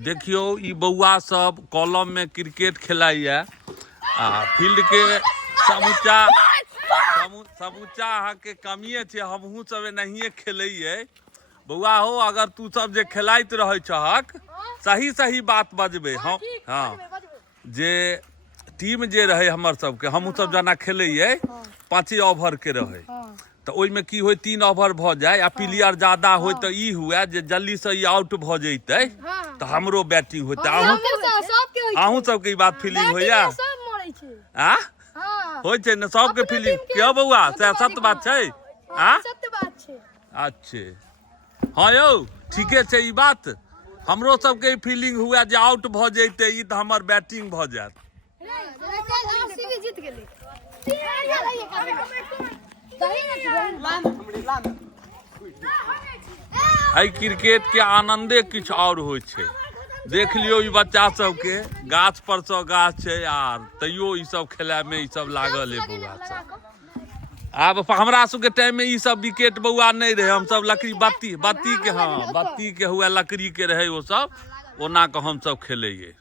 देखियो ई बउआ सब कॉलम में क्रिकेट खेलाइए आ फील्ड के समूचा अहाँ के कमिए छे। हमहू सब एनाहिए खेलैये बउआ हो। अगर तू सब जे खेलाइत रहे छहक सही बात बजबे हम। हाँ जे टीम जे रहे हमर सबके हमहू सब जना खेलैये 5 ओवर के रहे तो ओइ में की होय 3 ओवर भ जाए आ प्लेयर ज्यादा होय तो ई हुए जे जल्दी से ई आउट भ जइतै तो हमरो बैटिंग होते। अहूँ सबके ई बात फीलिंग होइया आ होय छै न सबके फीलिंग क्यों बउआ से सत्य बात छै आ सत्य बात छै। अच्छे हाँ यौ ठीके छै ई बात हमरो सबके फीलिंग हुए जे आउट भ जइतै ई तो हमर बैटिंग भ जात। आई क्रिकेट के आनंदे किछ और होय छै। देख लियो ई बच्चा सबके गाछ पर से गाछ छै यार तैयो ई सब खेलाय में ई सब लागल है बउआ सब। अब हमरा सबके टाइम में ई सब विकेट बउआ नहीं रहे। हम सब लकड़ी बत्ती के हाँ बत्ती के हुए लकड़ी के रहे वो सब ओना के हम सब खेलैये।